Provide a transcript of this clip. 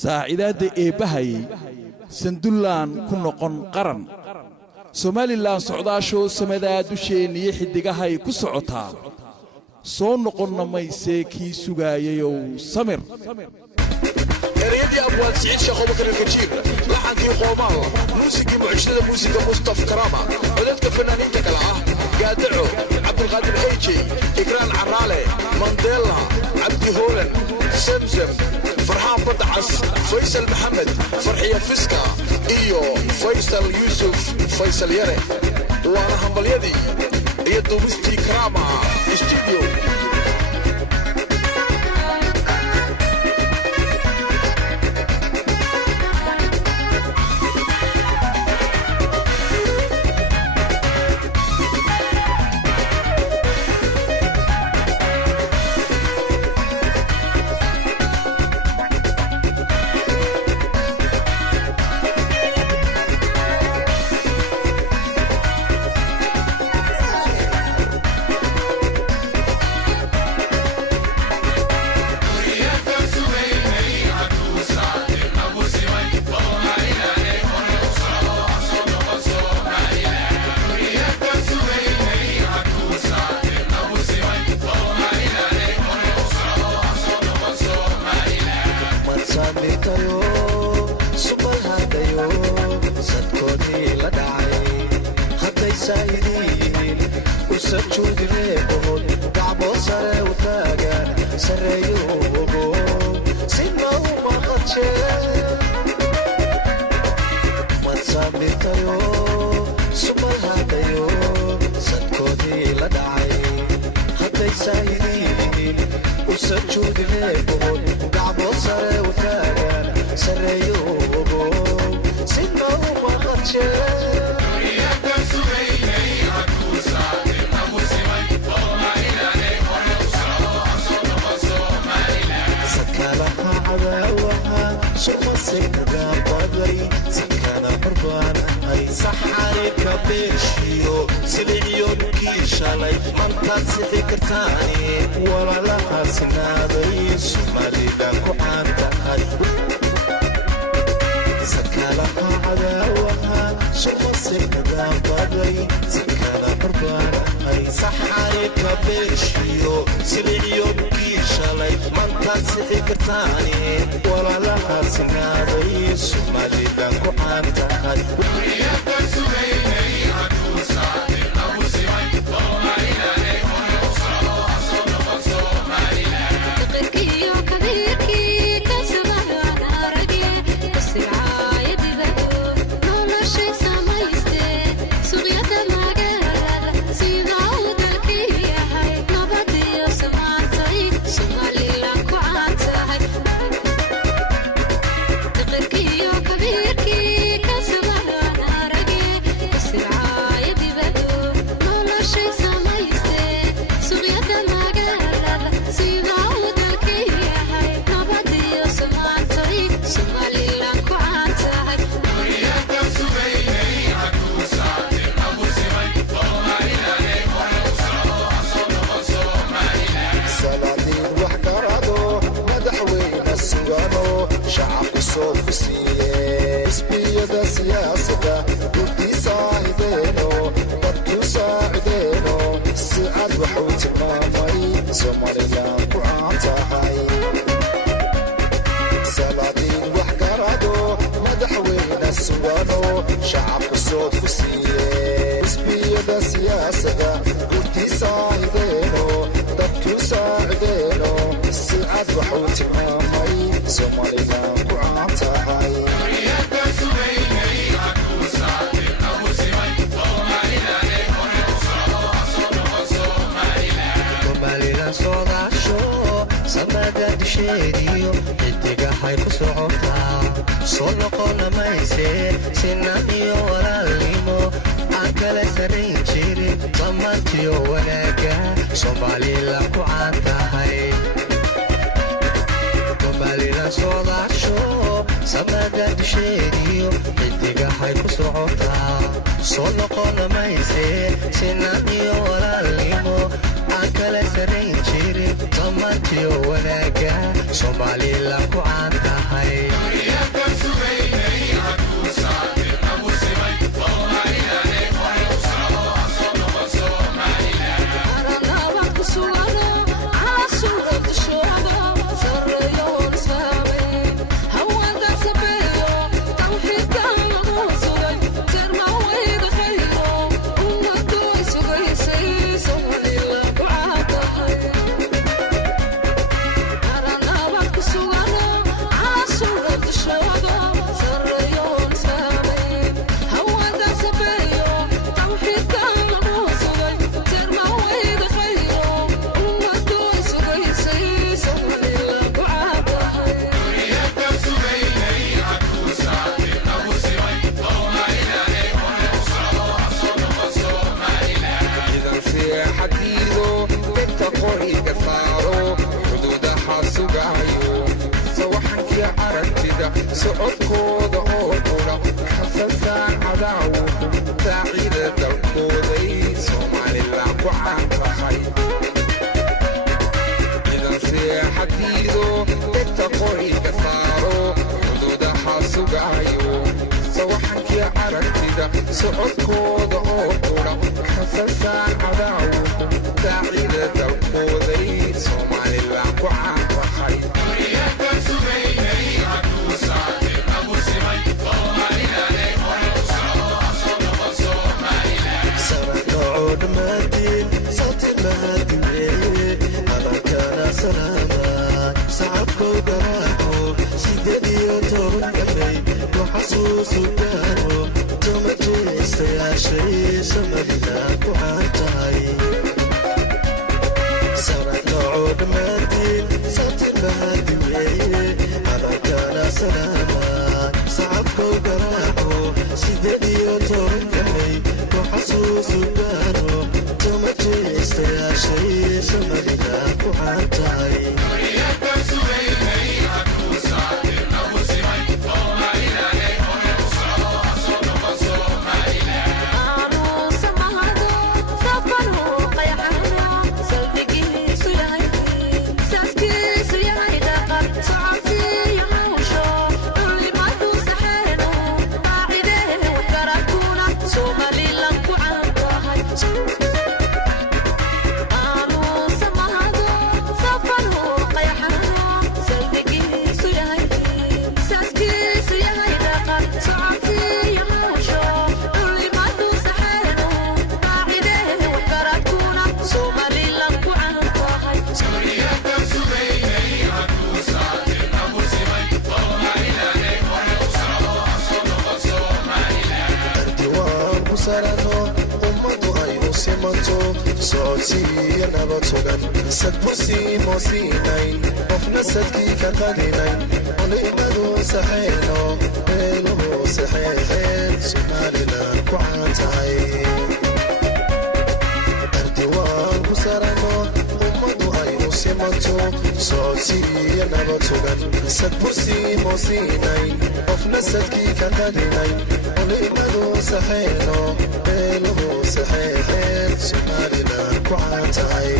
saacidaada eebahay sandullaan ku noqon qaran Somaliland socdaasho samada dusheeniye xidigahay ku socotaa soo noqonna maysee kii sugaayay samir ereyadii abwaad Saciid Sheekh Bakar Kajiib laxankii qoomaha muusigii mucjisada muusiga Mustafa Karama codadka fanaaniinta kala ah Gaadaco Cabdulqaadir Hayji Ikraan Caraale Mandela Abdi Hoolan Samsam Farhaan Badacas Faisal Maxamed Farxiya Fiska iyo Faisal Yusuf Faisal Yare waana hambalyadii iyo duubistii Karama studio Somaliland ku aan tahay socodkooda oo qura xasasan cadaawuhu saacida dalkooday Somaliland ku caantahay idan seexadiido inta qoriga saaro xuduudaha sugayo sawaxankii aragtida socodkooda oo qura xasasan cadaawuhu saacida dalkooday Somaliland ku caantahay Somaliland ku caantahay